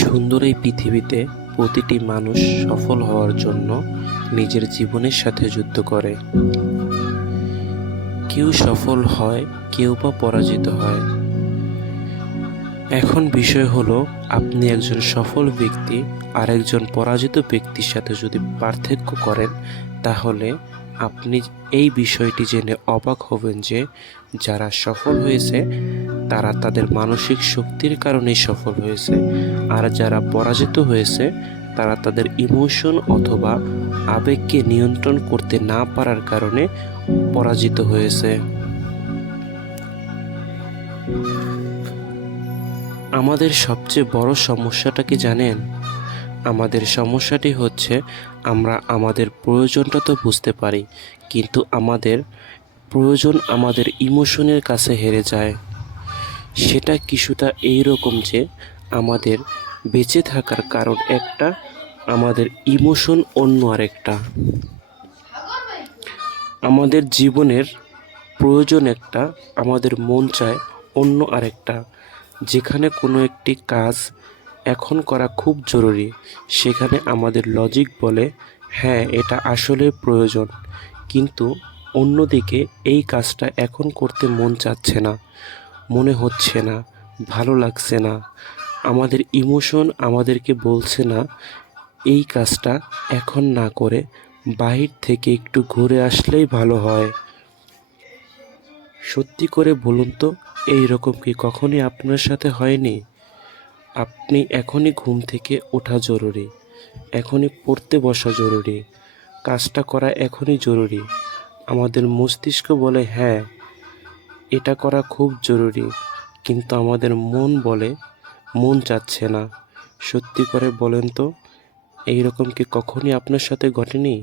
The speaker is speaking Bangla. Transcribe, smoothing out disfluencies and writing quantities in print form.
সুন্দর এই পৃথিবীতে প্রতিটি মানুষ সফল হওয়ার জন্য নিজের জীবনের সাথে যুদ্ধ করে। কেউ সফল হয়, কেউ বা পরাজিত হয়। এখন বিষয় হলো, আপনি একজন সফল ব্যক্তি আর একজন পরাজিত ব্যক্তির সাথে যদি পার্থক্য করেন, তাহলে আপনি এই বিষয়টি জেনে অবাক হবেন যে যারা সফল হয়েছে তারা তাদের মানসিক শক্তির কারণেই সফল হয়েছে, আর যারা পরাজিত হয়েছে তারা তাদের ইমোশন অথবা আবেগকে নিয়ন্ত্রণ করতে না পারার কারণে পরাজিত হয়েছে। আমাদের সবচেয়ে বড় সমস্যাটা কি জানেন? আমাদের সমস্যাটি হচ্ছে আমরা আমাদের প্রয়োজনটা তো বুঝতে পারি, কিন্তু আমাদের প্রয়োজন আমাদের ইমোশনের কাছে হেরে যায়। সেটা কিছুটা এইরকম যে আমাদের বেঁচে থাকার কারণ একটা, আমাদের ইমোশন অন্য আরেকটা। আমাদের জীবনের প্রয়োজন একটা, আমাদের মন চায় অন্য আরেকটা। যেখানে কোনো একটি কাজ এখন করা খুব জরুরি, সেখানে আমাদের লজিক বলে হ্যাঁ এটা আসলে প্রয়োজন, কিন্তু অন্যদিকে এই কাজটা এখন করতে মন চাচ্ছে না, মনে হচ্ছে না, ভালো লাগছে না। আমাদের ইমোশন আমাদেরকে বলছে না এই কাজটা এখন না করে বাহির থেকে একটু ঘুরে আসলেই ভালো হয়। সত্যি করে বলুন তো, এই রকম কি কখনই আপনার সাথে হয়নি? আপনি এখনই ঘুম থেকে ওঠা জরুরি, এখনই পড়তে বসা জরুরি, কাজটা করা এখনই জরুরি। আমাদের মস্তিষ্ক বলে হ্যাঁ এটা করা খুব জরুরি, কিন্তু আমাদের মন বলে মন চাচ্ছে না। সত্যি করে বলেন তো, এই রকম কি কখনই আপনার সাথে ঘটেনি?